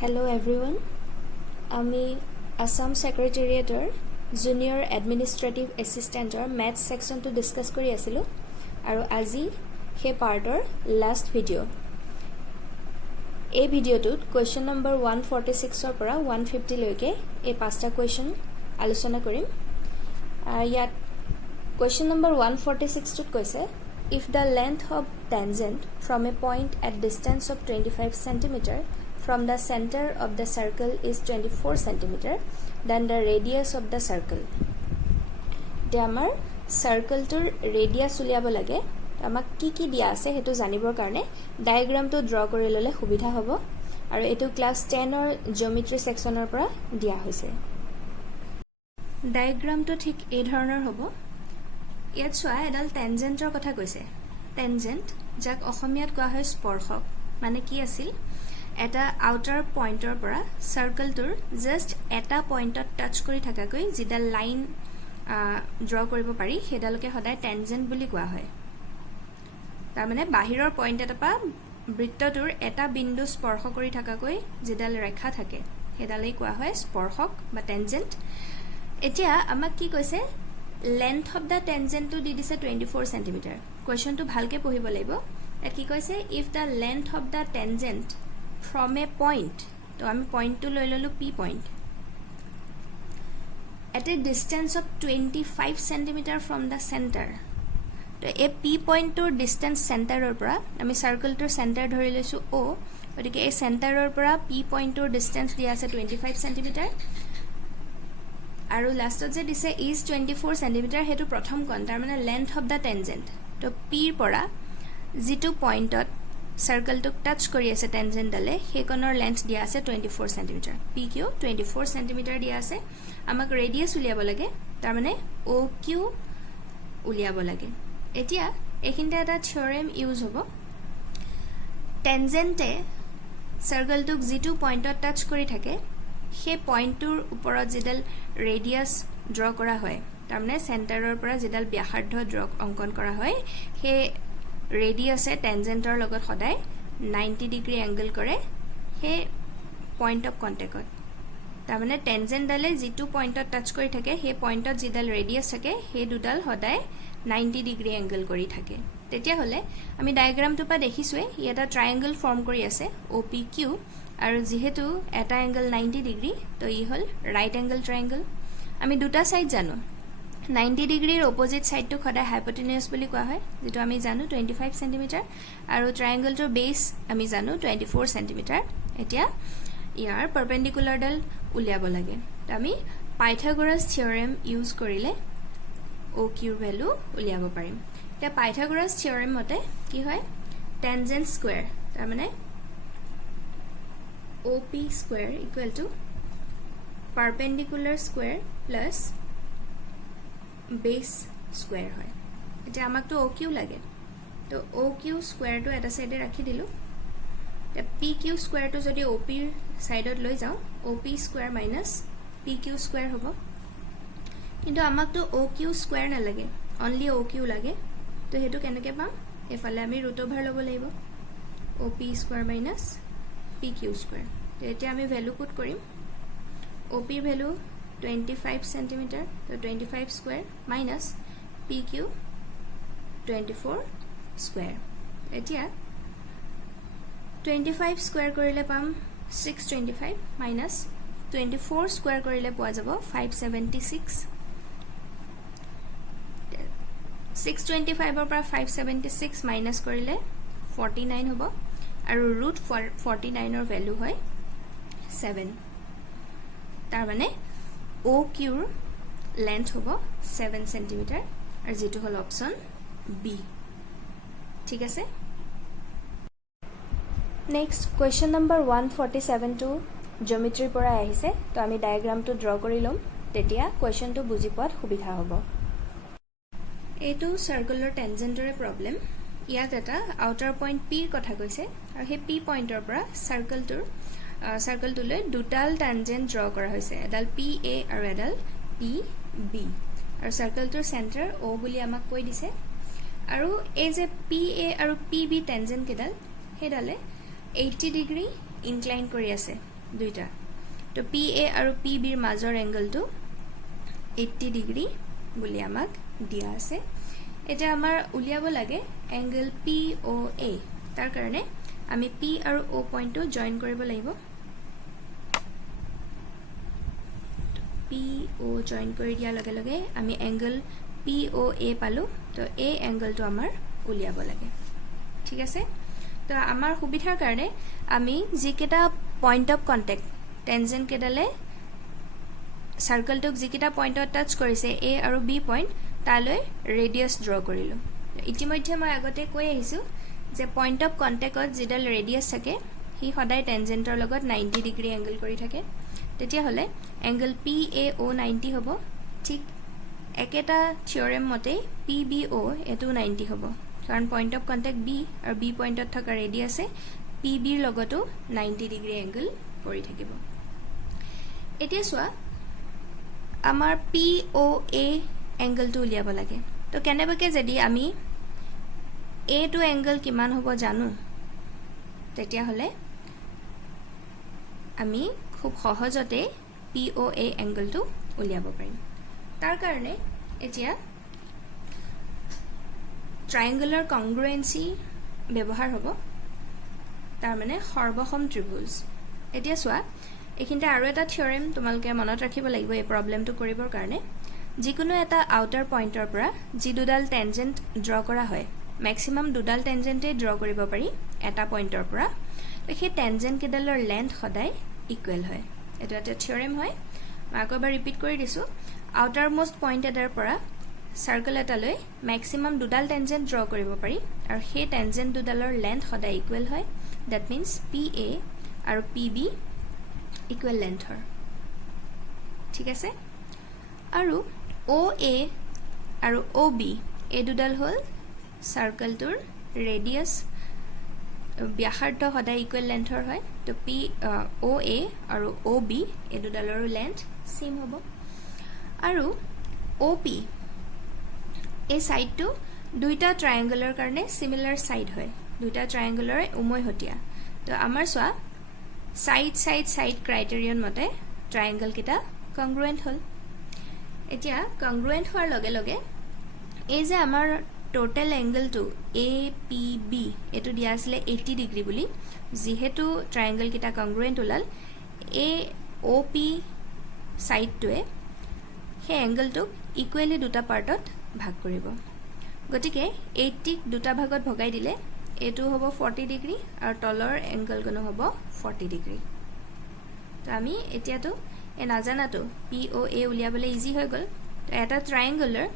Hello everyone. আমি Assam Secretariator Junior Administrative Assistantor Maths section to discuss কৰি আছিলো আৰু আজি হে পাৰ্টৰ লাষ্ট ভিডিও এই ভিডিওটোত কোৱেশ্চন নম্বৰ 146 ৰ পৰা 150 লৈকে এই পাঁচটা কোৱেশ্চন আলোচনা কৰিম ইয়াত কোৱেশ্চন নম্বৰ 146 টোত কৈছে if the length of tangent from a point at distance of 25 cm from the center of the circle is 24 cm then the radius of the circle the amar circle tur radius uliabo lage amak ki dia ase hetu janibor karone diagram to draw kori lole subidha hobo aru etu class 10 or geometry section or pora dia hoise diagram to thik ei dhoroner hobo ইয়াত সোয়া এডাল টেনজেন্টৰ কথা কৈছে tangent যাক অসমীয়াত কোৱা হয় স্পৰ্শক মানে কি আছিল এটা আউটাৰ পইণ্টৰ পৰা সাৰ্কেলটোৰ জাস্ট এটা পইণ্টত টাচ কৰি থাকাকৈ যিডাল লাইন ড্ৰ কৰিব পাৰি হেডালকে সদায় টেনজেন্ট বুলি কোৱা হয় তাৰ মানে বাহিৰৰ পইণ্ট এটা পা বৃত্তটোৰ এটা বিন্দু স্পৰ্শ কৰি থাকাকৈ যিডাল ৰেখা থাকে হেডালেই কোৱা হয় স্পৰ্শক বা টেনজেন্ট এতিয়া আমাক কি কৈছে length of the tangent to didise 24 cm question to bhalke pohibo laibo et ki koise if the length of the tangent from a point to ami point to loi lolu p point at a distance of 25 cm from the center to a p point to distance center or pora ami circle to center dhori lesu o odike a center or pora p point to distance dia ase 25 cm আৰু লাষ্টত যে দিছে is 24 cm হেতু প্ৰথম কোণ তাৰ মানে length of the tangent তো p ৰ পৰা যেটো পইণ্টত সাৰ্কেলটো টাচ কৰি আছে টেনজেন্ট ডালে হে কোণৰ লেন্থ দিয়া আছে 24 cm p কিউ 24 cm দিয়া আছে আমাক ৰেডিয়াস উলিয়াব লাগে তাৰ মানে oq উলিয়াব লাগে এতিয়া এখিনতে এটা থিওৰেম ইউজ হ'ব টেনজেন্টে সাৰ্কেলটোক যেটো পইণ্টত টাচ কৰি থাকে হে পইণ্টৰ ওপৰত যেডাল ৰেডিয়াস ড্ৰ কৰা হয় তাৰ মানে সেন্টাৰৰ পৰা যেডাল ব্যাসাৰ্ধ ড্ৰ অঙ্কন কৰা হয় হে ৰেডিয়াসে টেনজেন্টৰ লগত সদায় 90 ডিগ্ৰী এংগল কৰে হে পইণ্ট অফ কন্টাক্টত তাৰ মানে টেনজেন্ট ডালে যেটো পইণ্টত টাচ কৰি থাকে হে পইণ্টত যেডাল ৰেডিয়াস থাকে হে দুডাল সদায় 90 ডিগ্ৰী এংগল কৰি থাকে তেতিয়া হলে আমি ডায়াগ্ৰামটো পা দেখিছোৱে এটা ট্ৰায়াঙ্গল ফৰ্ম কৰি আছে OPQ আৰু যেহেতু এটা এংগল 90 ডিগ্ৰী তো ই হল ৰাইট এংগল ট্ৰায়াঙ্গল আমি দুটা সাইড জানো 90 ডিগ্ৰীৰ অপোজিট সাইডটো খডা হাইপোটেনিয়াস বুলি কোৱা হয় যেটো আমি জানো 25 সেমি আৰু ট্ৰায়াঙ্গলটোৰ বেস আমি জানো 24 সেমি এতিয়া ইয়াৰ পাৰপেন্ডিকুলাৰ ডাল উলিয়াব লাগে তো আমি পাইথাগোৰাছ থিওৰেম ইউজ কৰিলে OQ ৰ ভ্যালু উলিয়াব পাৰিম এতিয়া পাইথাগোৰাছ থিওৰেম মতে কি হয় টেনজেন্ট স্কয়াৰ তাৰ মানে OP square equal to perpendicular square plus base square হয় এটা আমাক তো OQ লাগে তো OQ square to এটা সাইডে ৰাখি দিলু তে PQ square to যদি OP ৰ সাইডত লৈ যাও OP square minus PQ square হ'ব কিন্তু আমাক তো OQ square না লাগে only OQ লাগে তো হেতু কেনেকে পাম এফালে আমি ৰুট ওভাৰ লব লাগিব OP square minus PQ square তো এটা আমি ভ্যালু পুট কৰিম OP ভ্যালু 25 cm তো 25 স্কয়াৰ মাইনাস PQ 24 স্কয়াৰ এতিয়া 25 স্কয়াৰ কৰিলে পাম 625 মাইনাস 24 স্কয়াৰ কৰিলে পোৱা যাব 576 625 ৰ পৰা 576 মাইনাস কৰিলে 49 হ'ব আৰু ৰুট 49 ৰ ভ্যালু হয় 7 তাৰ মানে OQ ৰ লেন্থ হ'ব 7 cm আৰু যেটো হল অপচন বি ঠিক আছে নেক্সট কোৱেশ্চন নম্বৰ 147 টু জিওমেট্ৰিৰ পৰা আহিছে তো আমি ডায়াগ্ৰামটো ড্ৰ কৰি লম তেতিয়া কোৱেশ্চনটো বুজি পোৱাত সুবিধা হ'ব এইটো সাৰ্কুলাৰ টেনজেন্টৰে প্ৰবলেম ইয়াত এটা আউটাৰ পইণ্ট P ৰ কথা কৈছে আৰু হে P পইণ্টৰ পৰা সাৰ্কেলটোলৈ দুটাল টেনজেন্ট ড্ৰ কৰা হৈছে এডাল PA আৰু এডাল PB আৰু সাৰ্কেলটোৰ সেন্টাৰ O বুলি আমাক কৈ দিছে আৰু এই যে PA আৰু PB টেনজেন্ট কেডাল হেডালে 80 ডিগ্ৰী ইনক্লাইন কৰি আছে দুইটা তো PA আৰু PBৰ মাজৰ এংগলটো 80 ডিগ্ৰী বুলি আমাক দিয়া আছে এটা আমাৰ উলিয়াব লাগে এংগল POA তাৰ কাৰণে আমি P আৰু O পইণ্টটো জয়েন কৰিব লাগিব PO জয়েন কৰি দিয়া লগে লগে আমি এংগল POA পালো তো এই এংগলটো আমাৰ উলিয়াব লাগে ঠিক আছে তো আমাৰ সুবিধাৰ কাৰণে আমি যিকেটা পইণ্ট অফ কন্টেক্ট টেনজেন্ট কেডালে সাৰ্কেলটোক যিকেটা পইণ্টত টাচ কৰিছে A আৰু B পইণ্ট তালৈ ৰেডিয়াস ড্ৰ কৰিলো ইতিমধ্যে মই আগতে কৈ আহিছো যে পইণ্ট অফ কন্টেক্টত যিডাল ৰেডিয়াস থাকে হি সদায় টেনজেন্টৰ লগত 90 ডিগ্ৰী এংগল কৰি থাকে তেতিয়া হলে এংগল PAO 90 হ'ব ঠিক একেটা থিওৰেম মতে PBO এটো 90 হ'ব কাৰণ পইণ্ট অফ কন্টেক্ট B আৰু B পইণ্টত থকা ৰেডিয়াসে PB ৰ লগতো 90 ডিগ্ৰী এংগল কৰি থাকিব এতিয়া সোৱা আমাৰ POA এংগলটো উলিয়াব লাগে তো কেনেবাকে যদি আমি A টু এংগল কিমান হ'ব জানো তেতিয়া হলে আমি খুব সহজতে POA এংগলটো উলিয়াব পাৰিম তাৰ কাৰণে এতিয়া ট্ৰায়াঙ্গুলাৰ কংগ্ৰুৱেন্সি ব্যৱহাৰ হ'ব তাৰ মানে সৰ্বসম ত্ৰিভুজ এতিয়া সোৱা এখিনতে আৰু এটা থিওৰেম তোমালকে মনত ৰাখিব লাগিব এই প্ৰবলেমটো কৰিবৰ কাৰণে যিকোনো এটা আউটাৰ পইণ্টৰ পৰা যি দুডাল টেনজেন্ট ড্ৰ কৰা হয় ম্যাক্সিমাম দুডাল টেনজেন্টে ড্ৰ কৰিব পাৰি এটা পইণ্টৰ পৰা সেই টেনজেন্ট কেডালৰ লেন্থ সদায় ইকুৱেল হয় এটা এটা থিওৰেম হয় মই আকৌবাৰ ৰিপিট কৰি দিছো আউটাৰ মোস্ট পইণ্ট এটাৰ পৰা সাৰ্কেল এটালৈ ম্যাক্সিমাম দুডাল টেনজেন্ট ড্ৰ কৰিব পাৰি আৰু সেই টেনজেন্ট দুডালৰ লেন্থ সদায় ইকুৱেল হয় দ্যাট মিন্স PA আৰু PB ইকুৱেল লেন্থৰ ঠিক আছে আৰু OA আৰু OB এই দুডাল হল সাৰ্কেলটোৰ ৰেডিয়াস ব্যাসাৰ্ধ সদায় ইকুৱেল লেন্থৰ হয় তো OA আৰু OB এই দুডালৰ লেন্থ সেম হ'ব আৰু OP এই সাইডটো দুইটা ট্ৰায়াঙ্গুলাৰ কাৰণে সিমিলাৰ সাইড হয় দুইটা ট্ৰায়াঙ্গুলাৰ উমৈহতীয়া তো আমাৰ সোৱা সাইড ক্ৰাইটেৰিয়ন মতে ট্ৰায়াঙ্গল কিটা কংগ্ৰুৱেন্ট হল এতিয়া কংগ্ৰুৱেন্ট হোৱাৰ লগে লগে এই যে আমাৰ টোটাল এংগলটো APB এটো দিয়া আছিল 80 ডিগ্ৰী বুলি যেহেতু ট্ৰায়াঙ্গল কিটা কংগ্ৰুৱেন্ট ওলাল AOP সাইডটোৱে সেই এংগলটোক ইকুৱেলি দুটা পাৰ্টত ভাগ কৰিব গতিকে 80 ক দুটা ভাগত ভগাই দিলে এটো হ'ব 40 ডিগ্ৰী আৰু তলৰ এংগল গনো হ'ব 40 ডিগ্ৰী তো আমি এতিয়াটো এ নাজানাটো POA উলিয়াবলে ইজি হৈ গল তো এটা ট্ৰায়াঙ্গুলাৰ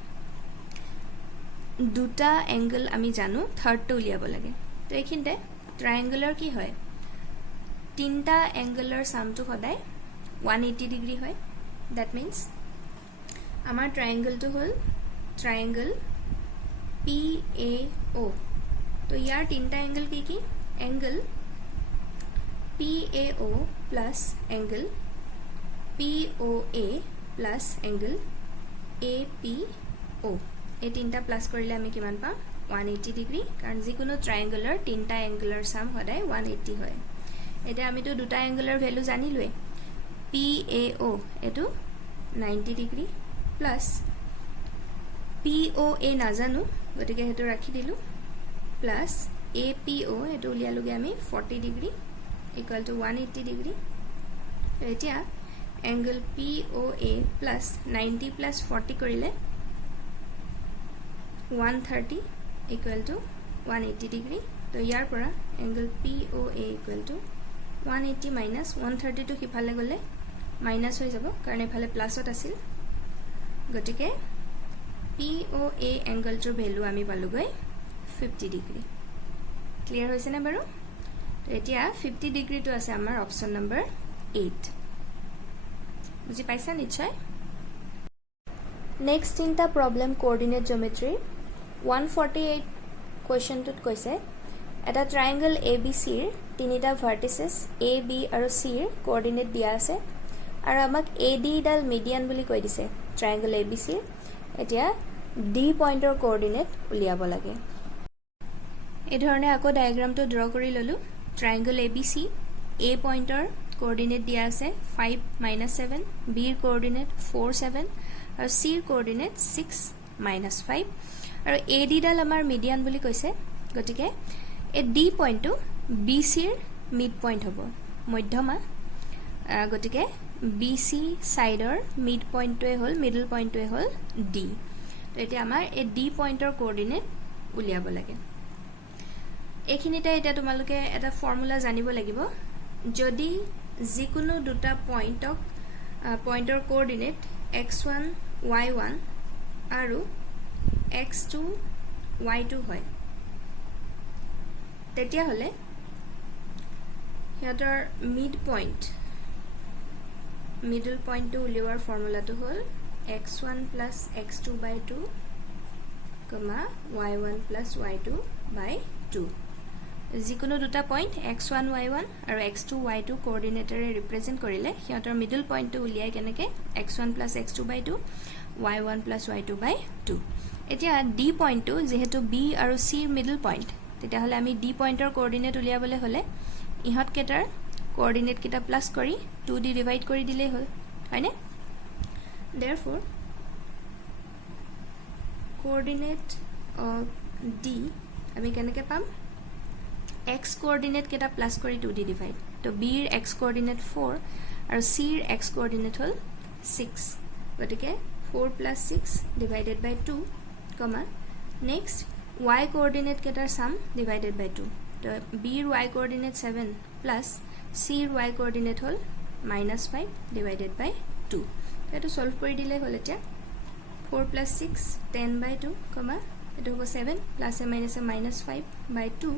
দুটা এংগল আমি জানো থাৰ্ডটো উলিয়াব লাগে তো এখিনতে ট্ৰায়াঙ্গুলাৰ কি হয় তিনটা এংগলৰ সামটো সদায় 180 ডিগ্ৰী হয় দ্যাট মিন্স আমাৰ ট্ৰায়াঙ্গলটো হল ট্ৰায়াঙ্গল PAO তো ইয়াৰ তিনটা এংগল কি angle PAO plus angle POA plus angle APO এই তিনটা প্লাস কৰিলে আমি কিমান পাম 180 ডিগ্ৰী কাৰণ যিকোনো ট্ৰায়াঙ্গুলাৰ তিনটা এংগলৰ সাম সদায় 180 হয় এটা আমি তো দুটা এংগলৰ ভ্যালু জানিলৱে PAO এটো 90 ডিগ্ৰী প্লাস POA নাজানো গতিকে হেতু ৰাখি দিলু প্লাস APO এটো উলিয়ালুগে আমি 40 ডিগ্ৰী ইকুৱেল টু 180 ডিগ্ৰী এতিয়া এংগল POA প্লাস 90 প্লাস 40 কৰিলে 130 equal to 180 degree তো ইয়াৰ পৰা angle POA equal to 180 minus 130 to কিফালে গলে মাইনাস হৈ যাব কাৰণ এফালে প্লাসত আছিল গটিকে POA এংগলটোৰ ভ্যালু আমি পালুগৈ 50 ডিগ্ৰী ক্লিয়াৰ হৈছে না বাৰু তো এতিয়া 50 ডিগ্ৰী তো আছে আমাৰ অপচন নম্বৰ 8 বুজি পাইছা নিশ্চয় নেক্সট ইনটা প্ৰবলেম কোঅৰ্ডিনেট জিওমেট্ৰি 148 কোৱেশ্চনটোত কৈছে এটা ট্ৰায়াঙ্গল ABC ৰ তিনিটা ভাৰ্টিসেস A B আৰু C ৰ কোঅৰ্ডিনেট দিয়া আছে আৰু আমাক AD ডাল মিডিয়ান বুলি কৈ দিছে ট্ৰায়াঙ্গল ABC এতিয়া D পইণ্টৰ কোঅৰ্ডিনেট উলিয়াব লাগে এই ধৰণে আকৌ ডায়াগ্ৰামটো ড্ৰ কৰি ললো ট্ৰায়াঙ্গল ABC A পইণ্টৰ কোঅৰ্ডিনেট দিয়া আছে 5 - 7 বিৰ কোঅৰ্ডিনেট 4 7 আৰু চিৰ কোঅৰ্ডিনেট 6 - 5 আৰু এডি ডাল আমাৰ মিডিয়ান বুলি কৈছে গতিকে এই ডি পইণ্টটো বি চিৰ মিড পইণ্ট হ'ব মধ্যমা গতিকে বি চি সাইডৰ মিড পইণ্টটোৱে হ'ল মিডল পইণ্টটোৱে হ'ল ডি তো এতিয়া আমাৰ এই ডি পইণ্টৰ কোঅৰ্ডিনেট উলিয়াব লাগে এইখিনিতে এতিয়া তোমালোকে এটা ফৰ্মুলা জানিব লাগিব যদি যিকোনো দুটা পইণ্টৰ কোঅৰ্ডিনেট x1 y1 আৰু x2 y2 হয় তেতিয়া হলে সিহঁতৰ মিড পইণ্ট মিডল পইণ্টটো উলিওৱাৰ ফৰ্মুলাটো হ'ল x1 plus x2 by 2 y1 plus y2 by 2 যিকোনো দুটা পইণ্ট x1 y1 আৰু x2 y2 কোঅৰ্ডিনেটৰে ৰিপ্ৰেজেন্ট কৰিলে সিহঁতৰ মিডল পইণ্টটো উলিয়াই কেনেকে x1 plus x2 by 2 y1 plus y2 by 2 এতিয়া ডি পইণ্টটো যেহেতু বি আৰু চিৰ মিডল পইণ্ট তেতিয়াহ'লে আমি ডি পইণ্টৰ কোঅৰ্ডিনেট উলিয়াবলৈ হ'লে ইহঁত কেটাৰ কোঅৰ্ডিনেট কেটা প্লাস কৰি 2 দি ডিভাইড কৰি দিলেই হ'ল হয়নে therefore coordinate of d আমি কেনেকে পাম x coordinate কেটা প্লাস কৰি 2 দি ডিভাইড তো b ৰ x coordinate 4 আৰু c ৰ x coordinate হ'ল 6 গতিকে 4 plus 6 divided by 2 next y coordinate cater sum divided by 2 তো b ৰ y coordinate 7 plus c ৰ y coordinate হ'ল -5 divided by 2 এটো সলভ কৰি দিলে হল এটা 4 plus 6 10 by 2 এটো হ'ব 7 plus a minus a -5 by 2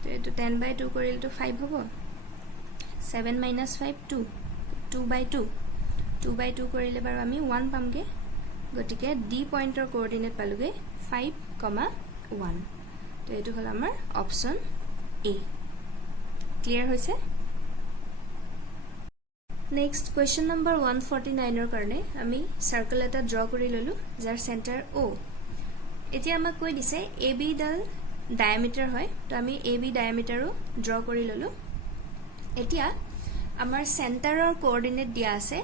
তো এটো 10 by 2 কৰিলে তো 5 হ'ব 7 minus 5 2 2 by 2 2 by 2 কৰিলে বাৰু আমি 1 পামগে গটিকে ডি পইণ্টৰ কোঅৰ্ডিনেট পালুগে 5, 1 তো এটো হল আমাৰ অপচন এ ক্লিয়াৰ হৈছে নেক্সট কোৱেশ্চন নম্বৰ 149 ৰ কাৰণে আমি সাৰ্কেল এটা ড্ৰ কৰি ললো যাৰ সেন্টাৰ O এতিয়া আমাক কৈ দিছে AB ডাল ডায়ামিটাৰ হয় তো আমি AB ডায়ামিটাৰো ড্ৰ কৰি ললো এতিয়া আমাৰ সেন্টাৰৰ কোঅৰ্ডিনেট দিয়া আছে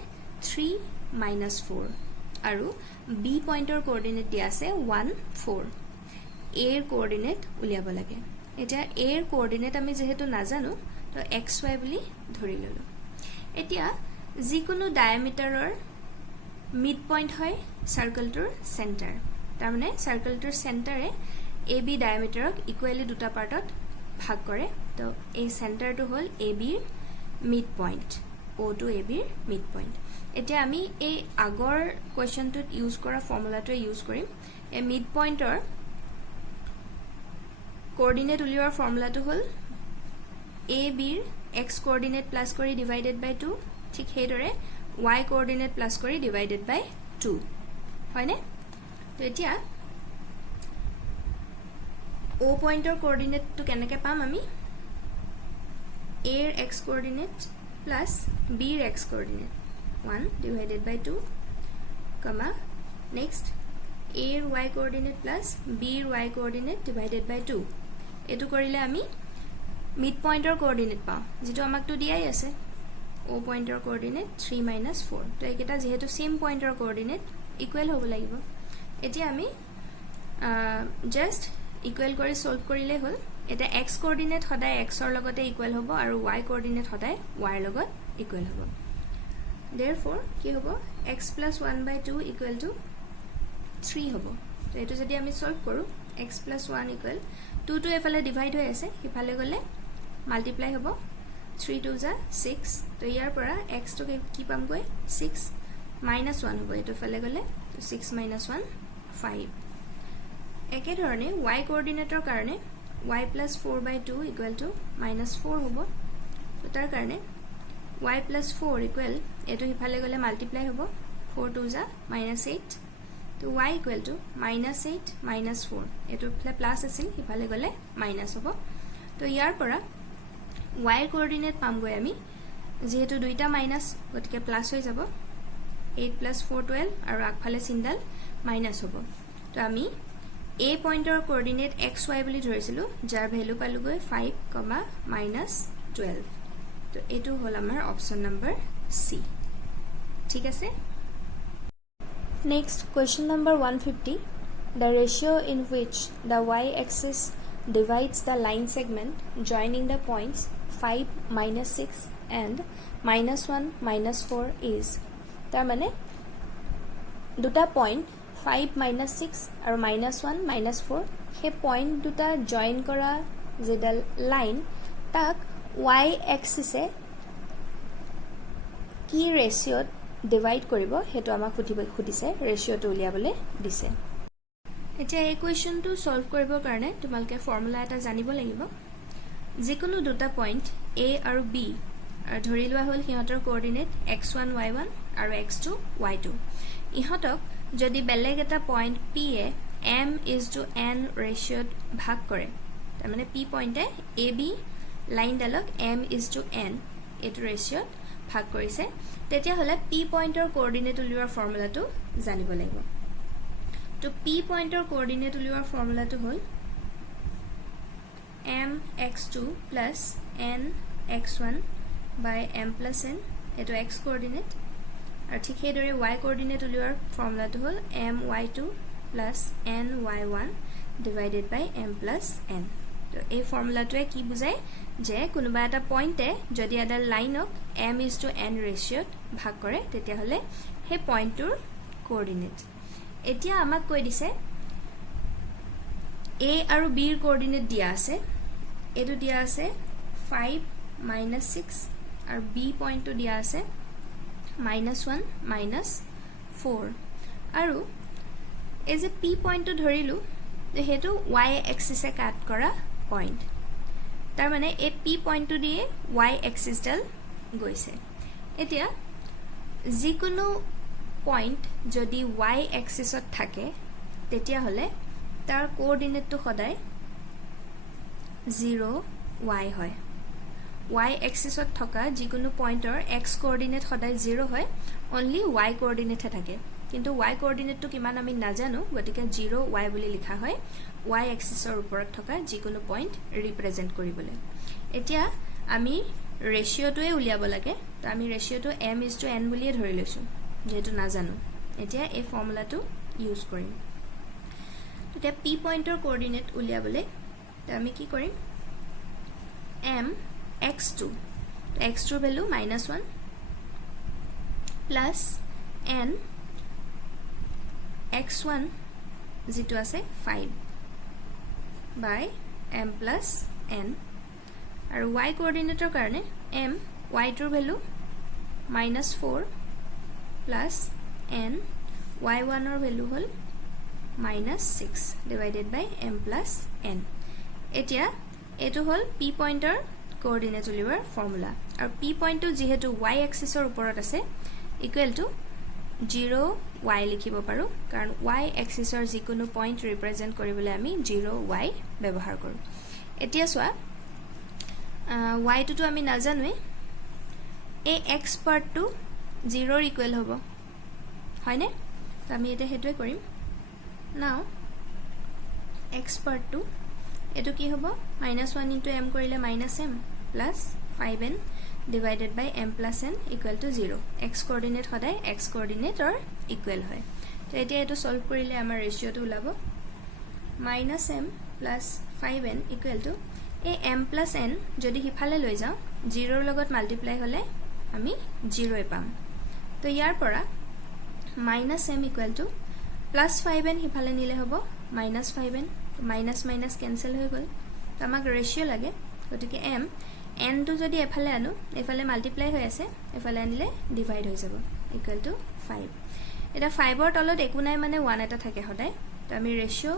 3 - 4 আৰু B পইণ্টৰ কোঅৰ্ডিনেট দিয়া আছে 1 4 A ৰ কোঅৰ্ডিনেট উলিয়াব লাগে এতিয়া A ৰ কোঅৰ্ডিনেট আমি যেহেতু নাজানো তো xy বুলি ধৰি ললো এতিয়া যিকোনো ডায়ামিটাৰৰ মিড পইণ্ট হয় সাৰ্কেলটোৰ সেন্টাৰ তাৰমানে সাৰ্কেলটোৰ সেন্টাৰে AB ডায়ামিটাৰক ইকুৱেলি দুটা পাৰ্টত ভাগ কৰে তো এই সেন্টাৰটো হ'ল AB ৰ mid point O to AB ৰ মিড পইণ্ট এতিয়া আমি এই আগৰ কোৱেশ্চনটোত ইউজ কৰা ফৰ্মুলাটো ইউজ কৰিম এই মিড পইণ্টৰ কোঅৰ্ডিনেট উলিওৱাৰ ফৰ্মুলাটো হ'ল AB ৰ x coordinate plus কৰি divided by 2 ঠিক হেদৰে y coordinate plus কৰি divided by 2 হয়নে তো এতিয়া O পইণ্টৰ কোঅৰ্ডিনেট তো কেনেকে পাম আমি A ৰ x coordinate plus B ৰ x coordinate 1 divided by 2 next A ৰ y coordinate plus B ৰ y coordinate divided by 2 এটো কৰিলে আমি মিড পইণ্টৰ কোঅৰ্ডিনেট পাওঁ যেটো আমাক তো দিয়াই আছে O পইণ্টৰ কোঅৰ্ডিনেট 3 - 4 তো এইকেটা যেহেতু সেম পইণ্টৰ কোঅৰ্ডিনেট ইকুৱেল হ'ব লাগিব এতিয়া আমি জাস্ট ইকুৱেল কৰি সলভ কৰিলে হ'ল এটা x কোঅৰ্ডিনেট সদায় x ৰ লগতে ইকুৱেল হ'ব আৰু y কোঅৰ্ডিনেট সদায় y ৰ লগত ইকুৱেল হ'ব therefore কি হ'ব x plus 1 by 2 equal to 3 হ'ব তো এটো যদি আমি সলভ কৰো x plus 1 equal 2 to এফালে ডিভাইড হৈ আছে ইফালে গলে মাল্টিপ্লাই হ'ব 3 2 যা 6 তো ইয়াৰ পৰা x তো কি পাম গৈ 6 -1 হ'ব এটো ফালে গলে 6 - 1 5 একে ধৰণে y কোঅৰ্ডিনেটৰ কাৰণে y plus 4 by 2 equal to -4 হ'ব তো তাৰ কাৰণে y plus 4 equal এটো ইফালে গলে মাল্টিপ্লাই হ'ব 4 2 যা -8 তো y equal to -8 - 4 এটো ফলে প্লাস আছিল ইফালে গলে মাইনাস হ'ব তো ইয়াৰ পৰা y কোঅৰ্ডিনেট পাম গৈ আমি যেহেতু দুইটা মাইনাস গতিকে প্লাস হৈ যাব 8 plus 4 12 আৰু আগফালে চিনডাল মাইনাস হ'ব তো আমি A পইণ্টৰ কোঅৰ্ডিনেট xy বুলি ধৰিছিলো যাৰ ভ্যালু পালো গৈ 5, -12 তো এইটো হল আমাৰ অপশন নাম্বাৰ সি ঠিক আছে Next, question number 150. The ratio in which the y-axis divides the line segment joining the points 5, -6 and -1, -4 is. তাৰ মানে দুটা পইণ্ট 5, -6 আৰু -1, -4 সেই পইণ্ট দুটা জইন কৰা যেডাল লাইন তাক y-axisে কি ৰেচিঅ'ত ডিভাইড কৰিব হেতু আমাক খুদিছে ৰেচিঅ'টো উলিয়াবলৈ দিছে এতিয়া এই কোৱেশ্চনটো সলভ কৰিবৰ কাৰণে তোমালকে ফৰ্মুলা এটা জানিব লাগিব যিকোনো দুটা পইণ্ট a আৰু b ধৰি লোৱা হ'ল হিহঁতৰ কোঅৰ্ডিনেট x1 y1 আৰু x2 y2 ইহঁতক যদি বেলেগ এটা পইণ্ট p এ m:n ৰেচিঅ'ত ভাগ কৰে তাৰ মানে p পইণ্টে ab লাইনডালক m:n এইটো ৰেচিঅ'ত ভাগ কৰিছে তেতিয়া হলে p পইণ্টৰ কোঅৰ্ডিনেট উলিওৱাৰ ফৰ্মুলাটো জানিব লাগিব তো p পইণ্টৰ কোঅৰ্ডিনেট উলিওৱাৰ ফৰ্মুলাটো হ'ল mx2 plus nx1 by m plus n এটো x কোঅৰ্ডিনেট আৰু ঠিক সেইদৰে y কোঅৰ্ডিনেট উলিওৱাৰ ফৰ্মুলাটো হ'ল my2 plus ny1 divided by m plus n তো এই ফৰ্মুলাটোৱে কি বুজায় যে কোনোবা এটা পইণ্টে যদি এটা লাইনক m:n ৰেচিঅ'ত ভাগ কৰে তেতিয়া হলে হে পইণ্টৰ কোঅৰ্ডিনেট এতিয়া আমাক কৈ দিছে a আৰু b ৰ কোঅৰ্ডিনেট দিয়া আছে এটো দিয়া আছে 5 -6 আৰু b পইণ্টটো দিয়া আছে -1 -4 আৰু এই যে p পইণ্টটো ধৰিলো হেতু y এক্সিসে কাট কৰা পইণ্ট তাৰ মানে এই p পইণ্টটো দিয়ে y এক্সিস ডাল গৈছে এতিয়া যিকোনো পইণ্ট যদি y এক্সিসত থাকে তেতিয়া হলে তাৰ কোঅৰ্ডিনেটটো সদায় 0 y হয় y এক্সিসত থকা যিকোনো পইণ্টৰ x কোঅৰ্ডিনেট সদায় 0 হয় অনলি y কোঅৰ্ডিনেটে থাকে কিন্তু y কোঅৰ্ডিনেটটো কিমান আমি নাজানো গতিকে 0 y বুলি লিখা হয় y এক্সিসৰ ওপৰত থকা যিকোনো পইণ্ট ৰিপ্ৰেজেন্ট কৰিবলৈ এতিয়া আমি ৰেচিঅ'টোৱে উলিয়াব লাগে তো আমি ৰেচিঅ'টো m:n বুলিয়ে ধৰি লৈছো যেটো নাজানো এতিয়া এই ফৰ্মুলাটো ইউজ কৰিম তেতিয়া p পইণ্টৰ কোঅৰ্ডিনেট উলিয়াবলৈ তো আমি কি কৰিম m x2 x2 value -1 plus n x1 যেটো আছে 5 by m plus n আৰু y কোঅৰ্ডিনেটৰ কাৰণে m y2 value -4 plus n y1 ৰ ভ্যালু হ'ল -6 divided by m plus n এতিয়া এটো হল p পইণ্টৰ কোঅৰ্ডিনেট উলিওৱাৰ ফৰ্মুলা আৰু p পইণ্টটো যেহেতু y এক্সিসৰ ওপৰত আছে ইকুৱেল টু 0 y লিখিব পাৰো কাৰণ y এক্সিসৰ যিকোনো পইণ্ট ৰিপ্ৰেজেন্ট কৰিবলৈ আমি 0 y ব্যৱহাৰ কৰো এতিয়া সোৱা y টো আমি নাজানোৱে এই x পাৰ্টটো 0 ৰ ইকুৱেল হ'ব হয়নে তো আমি এটা হেতুৱে কৰিম নাও x পাৰ্টটো এটো কি হ'ব -1 * m কৰিলে -m plus 5n divided by m plus n equal to 0 x coordinate সদায় x coordinate or equal হয় তো এতিয়া এটো সলভ কৰিলে আমাৰ ৰেচিঅ'টো ওলাব -m plus 5n equal to এই m plus n যদি হিফালে লৈ যাও 0 ৰ লগত মাল্টিপ্লাই হলে আমি 0 এ পাম তো ইয়াৰ পৰা -m equal to plus 5n হিফালে নিলে হ'ব -5n মাইনাস মাইনাস ক্যান্সেল হৈ গল তো আমাক ৰেচিঅ লাগে গতিকে m n টো যদি এফালে আনো এফালে মাল্টিপ্লাই হৈ আছে এফালে আনিলে ডিভাইড হৈ যাব ইকুৱেল টু 5 এটা 5 ৰ তলত একো নাই মানে 1 এটা থাকে সদায় তো আমি ৰেচিঅ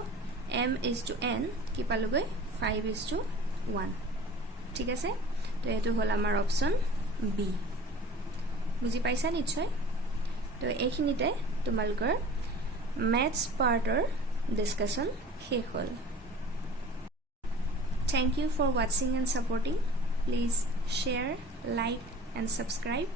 m:n কি পালোগৈ 5:1 ঠিক আছে তো এটো হল আমাৰ অপচন বি বুজি পাইছা নিশ্চয় তো এইখিনিতে তোমালকৰ ম্যাথছ পাৰ্টৰ ডিসকাশন শেষ হল Thank you for watching and supporting. Please share, like and subscribe.